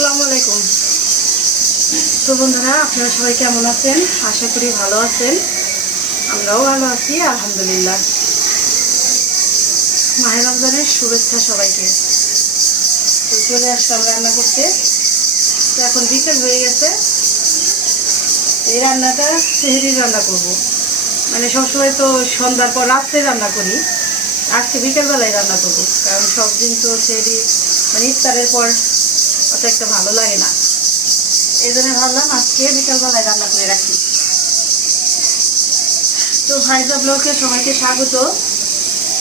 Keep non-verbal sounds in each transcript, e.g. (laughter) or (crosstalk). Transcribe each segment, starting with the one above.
আসসালামু আলাইকুম। তো বন্ধুরা, আপনারা সবাই কেমন আছেন? আশা করি ভালো আছেন। আমরাও ভালো আছি, আলহামদুলিল্লাহ। মাহের রমজানের শুভেচ্ছা সবাইকে। তো চলে আসলাম রান্না করতে। তো এখন বিকেল হয়ে গেছে। এই রান্নাটা সেহেরির রান্না করব। মানে সবসময় তো সন্ধ্যার পর রাত্রে রান্না করি। আজকে বিকেলবেলায় রান্না করব। কারণ সব দিন তো সেহেরি মানে ইফতারের পর অত একটা ভালো লাগে না। এই জন্য ভাবলাম আজকে বিকালবেলায় রান্না করে রাখি। তো ভাইজা ব্লগে সবাইকে স্বাগত।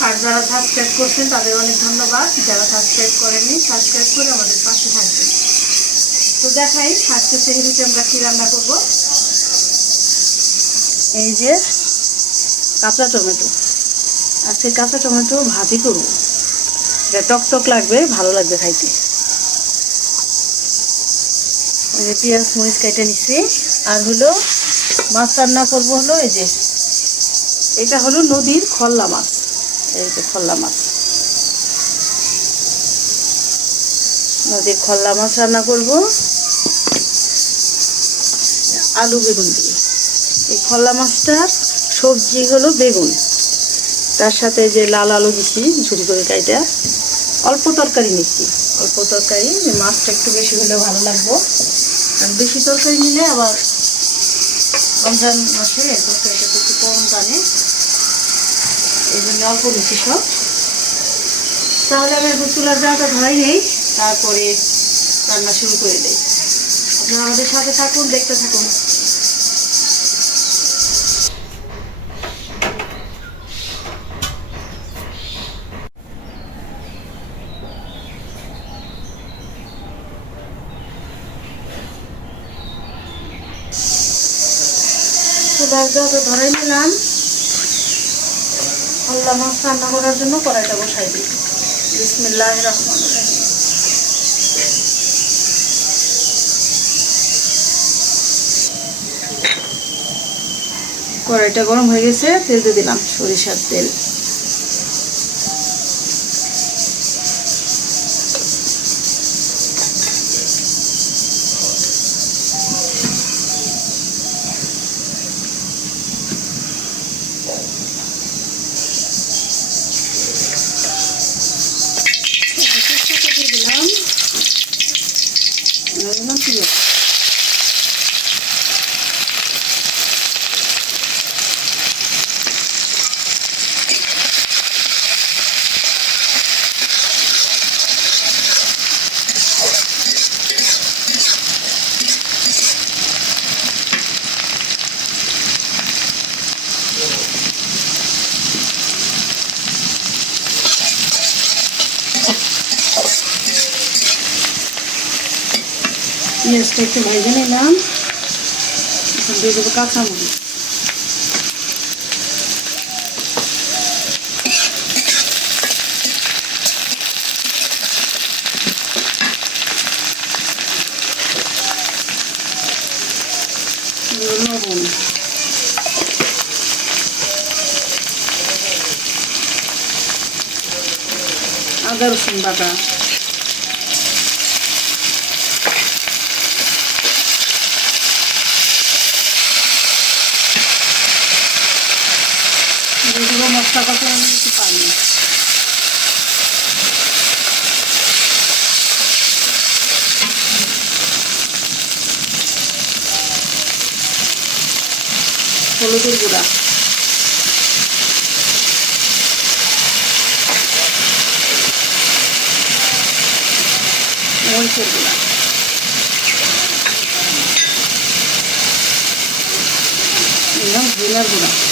আর যারা সাবস্ক্রাইব করছেন, তাদের অনেক ধন্যবাদ। যারা সাবস্ক্রাইব করেননি সাবস্ক্রাইব করে আমাদের পাশে থাকবেন। তো দেখাই, আজকে সেহেরিতে আমরা কী রান্না করব? এই যে কাঁচা টমেটো। আজকে কাঁচা টমেটো ভাজি করব। এটা টক টক লাগবে, ভালো লাগবে খাইতে। ওই যে পেঁয়াজ মরিচ কেটে নিচ্ছি আর হলো মাছ রান্না করব হলো এই যে, এটা হলো নদীর খল্লা মাছ। এই যে খল্লা মাছ। নদীর খল্লা মাছ রান্না করব। আলু বেগুন দিয়ে। এই খল্লা মাছটার সবজি হলো বেগুন। তার সাথে যে লাল আলু দিচ্ছি ঝুড়ি করে কাইটা। অল্প তরকারি নিচ্ছি। অল্প তরকারি, মাছটা একটু বেশি হলে ভালো লাগবো। আর বেশি তরকারি নিলে আবার রমজান মাসে তরকারিটা একটু কম জানে এই জন্য অল্প নিচ্ছি সব। তাহলে আমি এখন চুলার জালটা ধরাই নেই, তারপরে রান্না শুরু করে দেয় আপনারা আমাদের সাথে থাকুন, দেখতে থাকুন। চুলার জালটা ধরাই নিলাম। আল্লাহ মাছ রান্না করার জন্য কড়াইটা বসাই দিই। বিসমিল্লাহ রহমান কড়াইটা গরম হয়ে গেছে, তেল দিয়ে দিলাম সরিষার তেল তেজপাতা দিয়ে দিলাম আর দিলাম পেঁয়াজ পেঁয়াজটা একটু ভেজে নিলাম। এখন দিয়ে দেবো কাঁচামরিচ লবণ আদা রসুন বাটা দিয়ে দেবো মশলা কত একটু পানি হলুদের গুঁড়া মরিচের গুঁড়া এবং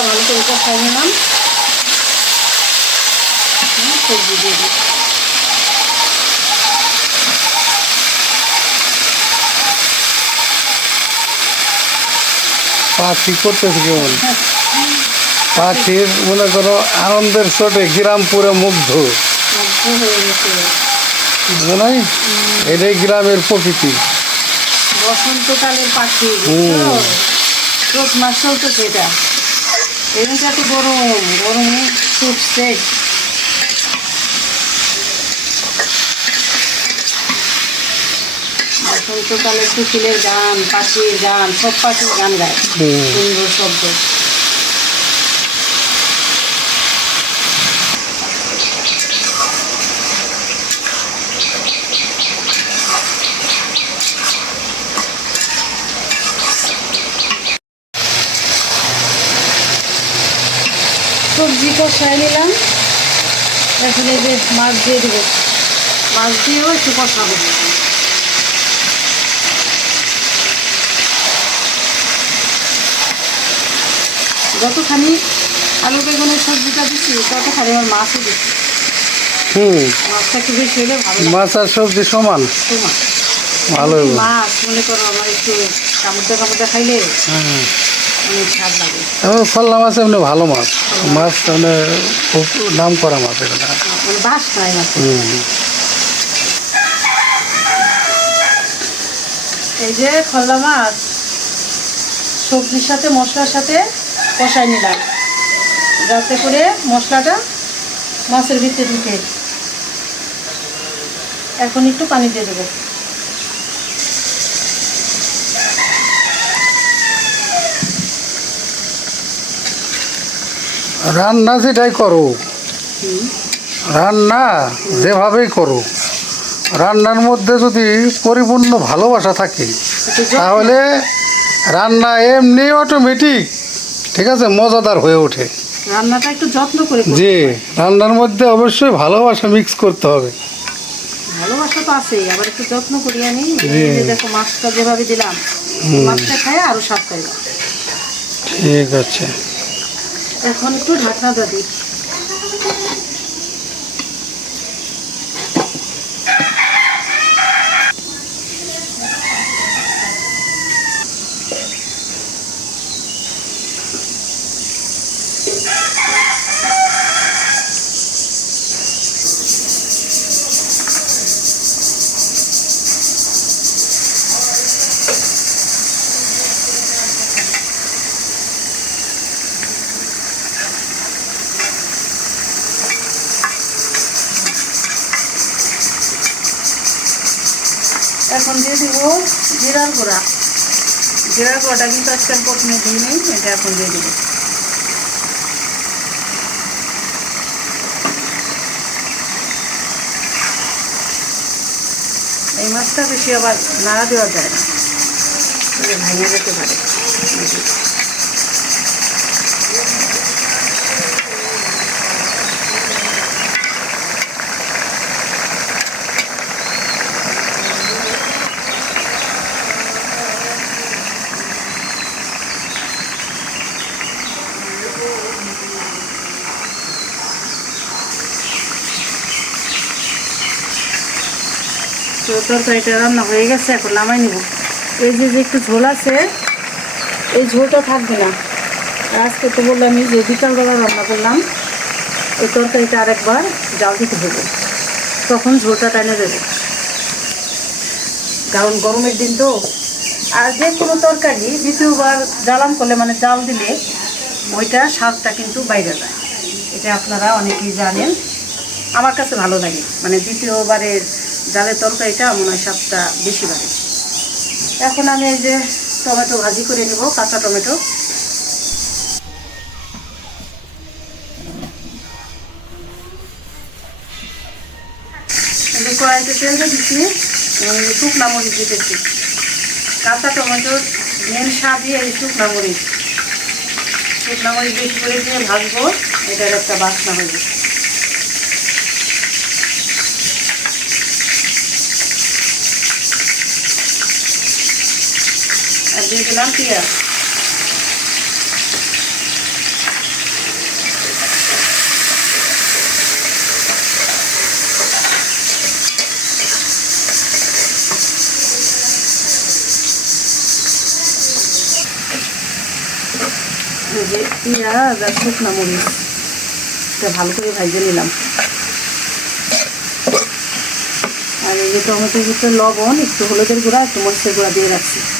ভালো করে কষাই নিলাম সবজি দিয়ে দিই। পাখি করতেছে কেমন? পাখির মনে করো আনন্দের চোটে গ্রাম পুরো মুগ্ধ। হয়ে নাই? এটাই গ্রামের প্রকৃতি। বসন্তকালের পাখি। রোজ মাস চলতেছে এটা। এদিনটা তো গরম গরমে ছুটছে বসন্তকালে কুকিলের গান পাখির গান সব পাখির গান গায়। সুন্দর শব্দ। সবজি কষাই নিলাম। এখন এই যে মাছ দিয়ে দেবো। মাছ দিয়েও একটু কষাবো যতখানি আলু বেগুনের সবজিটা দিচ্ছি ততখানি আমার মাছও দিচ্ছি হুম। মাছটা একটু বেশি হলে ভালো মাছ আর সবজি সমান? তোমার ভালো মাছ মনে করো আমার একটু কামড়টা কামড়টা খাইলে হ্যাঁ এবং খোল্লা মাছ এমনি ভালো মাছ। মাছ মানে খুব নাম করা মাছ হুম। এই যে খল্লা মাছ সবজির সাথে মশলার সাথে কষাই নিলাম। যাতে করে মশলাটা মাছের ভিতরে ঢুকে। এখন একটু পানি দিয়ে দেবো। রান্না যেটাই করো রান্না যেভাবেই করো রান্নার মধ্যে যদি পরিপূর্ণ ভালোবাসা থাকে তাহলে রান্না এমনি অটোমেটিক ঠিক আছে মজাদার হয়ে ওঠে। রান্নাটা একটু যত্ন করে করতে রান্নার মধ্যে অবশ্যই ভালোবাসা মিক্স করতে হবে। ভালোবাসা তো আছেই আবার একটু যত্ন করি আমি। জি। এই যে দেখো মাছটা যেভাবে দিলাম মাছটা খায় আরও স্বাদ পাইলাম। ঠিক আছে। এখন একটু ঢাকনাটা দিই। এখন দিয়ে দিব জিরার গুঁড়া। জিরার গুঁড়াটা কিন্তু আজকাল প্রথমে দিইনি এটা এখন দিয়ে দিব। এই মাছটা বেশি আবার নাড়া দেওয়া যায় না। ভাঙে যেতে পারে। তো তরকারিটা রান্না হয়ে গেছে, এখন নামাই নিব। এই যে যে একটু ঝোল আছে, এই ঝোলটা থাকবে না। আজকে তো বললামই যে বিকালবেলা রান্না করলাম ওই তরকারিটা আরেকবার জাল দিতে হবে। তখন ঝোলটা টেনে দেবে। কারণ গরমের দিন তো, আর যে কোনো তরকারি দ্বিতীয়বার জ্বালান করলে মানে জাল দিলে, ওইটা স্বাদটা কিন্তু বাইরে যায়। এটা আপনারা অনেকেই জানেন। আমার কাছে ভালো লাগে। মানে দ্বিতীয়বারের জালের তরকারিটা মনে হয় স্বাদটা বেশি বাড়ে। এখন আমি এই যে টমেটো ভাজি করে নেব, কাঁচা টমেটো। কড়াইতে তেল দিয়ে দিচ্ছি শুকনা মরিচ দিতেছি। কাঁচা টমেটোর মেন স্বাদই এই শুকনা মরিচ। শুকনা মরিচ বেশি করে দিয়ে ভাজবো, এটার একটা বাসনা হবে আর দিলাম পেঁয়াজ ভালো করে ভাজে নিলাম। আর এই যে টমেটো লবণ, একটু হলুদের গুঁড়া, একটু মরিচের গুঁড়া দিয়ে রাখছি।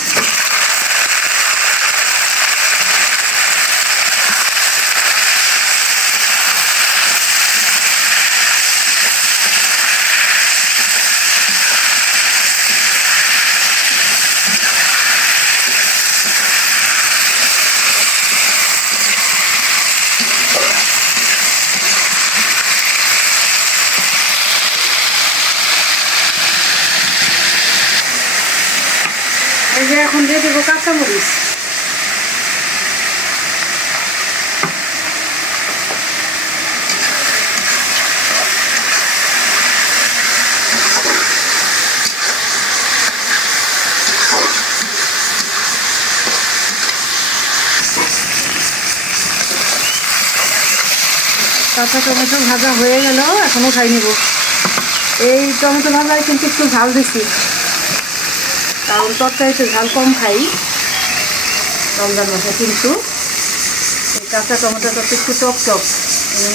কাঁচা টমেটো ভাজা হয়ে গেল, এখন উঠাই নেব। এই টমেটো ভাজায় কিন্তু একটু ঝাল দিছি কারণ তরকারিতে ঝাল কম খাই। রমজান মাসে কিন্তু। এই কাঁচা টমেটোটা তো একটু টক টক।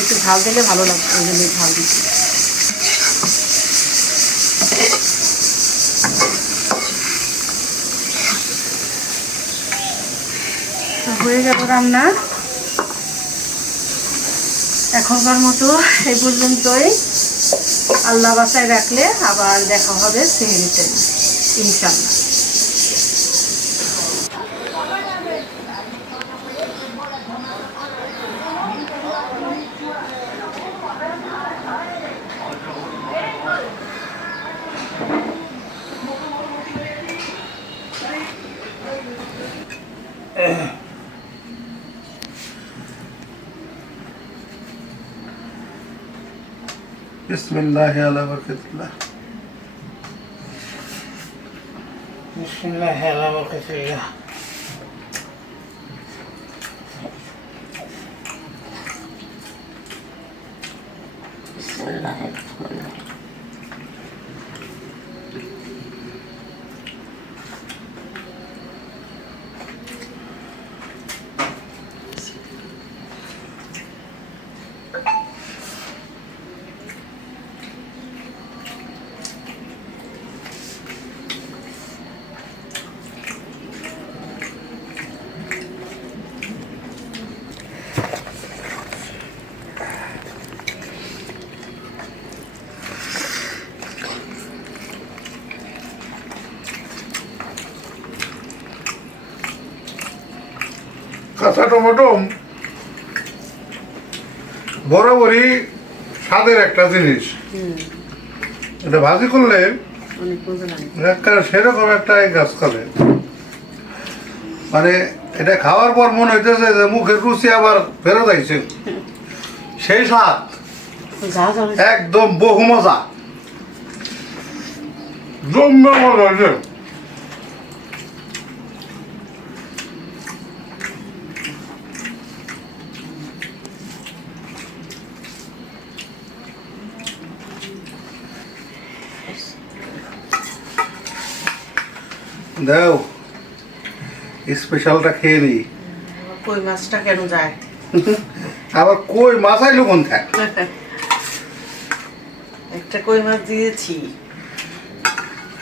একটু ঝাল দিলে ভালো লাগবে ওই জন্য ঝাল দিচ্ছি হয়ে গেল রান্না। এখনকার মতো এই পর্যন্তই। আল্লাহ বাসায় রাখলে আবার দেখা হবে সেহেরিতে ইনশাল্লাহ বিসমিল্লাহ আলা বরকতুল্লাহ বিসমিল্লাহ আলা বরকতুল্লাহ কাঁচা টমেটো। বরাবরই স্বাদের একটা জিনিস। এটা ভাজি করলে সেরকম একটা গাছ করে। মানে এটা খাওয়ার পর মনে হইতেছে যে মুখের রুচি আবার ফেরত আইছে। সেই স্বাদ। একদম বহু মজা। জম্মে মজা হয়েছে দাও। স্পেশালটা খেয়ে নিই। কই মাছটা কেন যায়? (laughs) আবার কই মাছাইলো কোন থাক। (laughs) একটা কই মাছ দিয়েছি।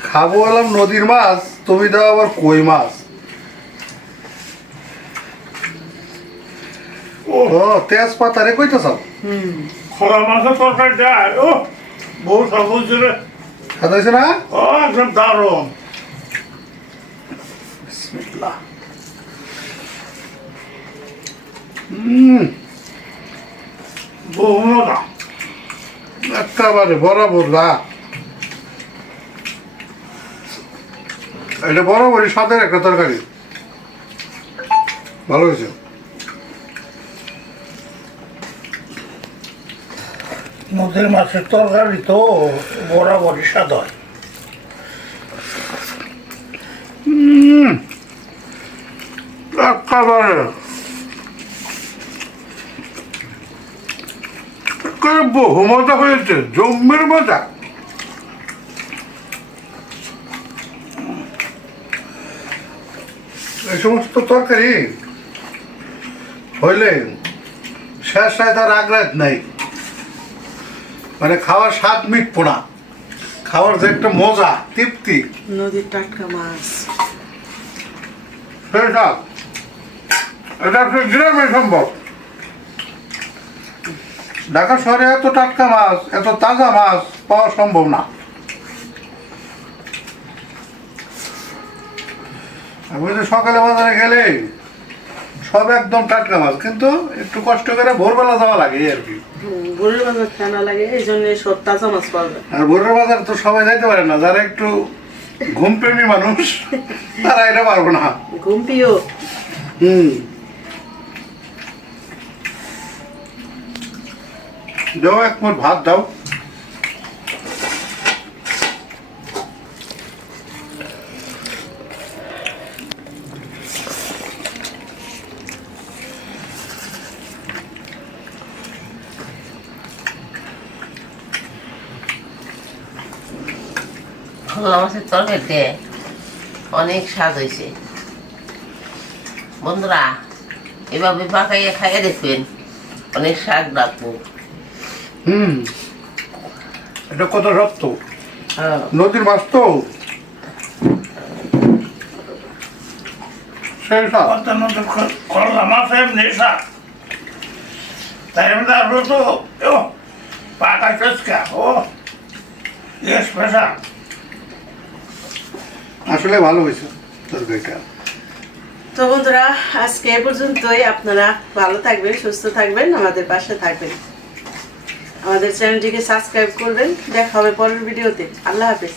খাব এলাম নদীর মাছ তুমি দাও আবার কই মাছ। ও তেজপাতা রে কইতে চাও হুম। খোলা মাছের তরকারি দেয়। ও বহু সবুজ রে খাতে না? ও একদম দারুণ। বিসমিল্লাহ হুম বহু মজা একেবারে বরাবর এটা বরাবরই স্বাদের একটা তরকারি। ভালো হয়েছে। নদীর মাছের তরকারি তো বরাবরই স্বাদ হয়। হুম একেবারে বহু মজা হয়েছে? জম্মের মজা। এই সমস্ত তরকারি হইলে শেষ রায় তার আগ্রাত নাই। মানে খাওয়ার স্বাদ মিটবো না। খাওয়ার যে একটা মজা তৃপ্তি। নদীর টাটকা মাছ। এটা একটা গ্রামে সম্ভব। ঢাকা শহরে এত টাটকা মাছ এত তাজা মাছ পাওয়া সম্ভব না। আমি তো সকালে বাজারে গেলে সব একদম টাটকা মাছ কিন্তু একটু কষ্ট করে ভোরবেলা যাওয়া লাগে আর কি। ভোরের বাজার খানা লাগে এই জন্য সব তাজা মাছ পাওয়া যায়। আর ভোরের বাজার তো সবাই যাইতে পারে না যারা একটু ঘুম ঘুমপ্রেমী মানুষ তারা এটা পারব না। ঘুমপিও। হুম। দাও এক মুঠ ভাত, দাও। মাছের তরকারিতে অনেক স্বাদ হয়েছে। বন্ধুরা, এভাবে পাকাইয়ে খাইয়ে দেখবেন, অনেক স্বাদ লাগবো। হুম। এটা কত হ্যাঁ নদীর মাছ তো? সেই সব এমনি শাক তাই এমনি আসলো তো ও পাকা চেষ্টা ও ইয়েস পেশা আসলে ভালো হয়েছে তরকারিটা। তো বন্ধুরা আজকে এ পর্যন্তই। আপনারা ভালো থাকবেন সুস্থ থাকবেন আমাদের পাশে থাকবেন। আমাদের চ্যানেলটিকে সাবস্ক্রাইব করবেন। দেখা হবে পরের ভিডিওতে। আল্লাহ হাফেজ।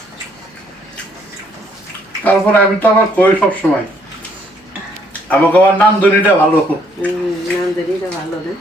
তারপরে আমি তো আবার কই সব সময় আমাকে আমার নান্দনীটা ভালো। নন্দিনীটা ভালো না।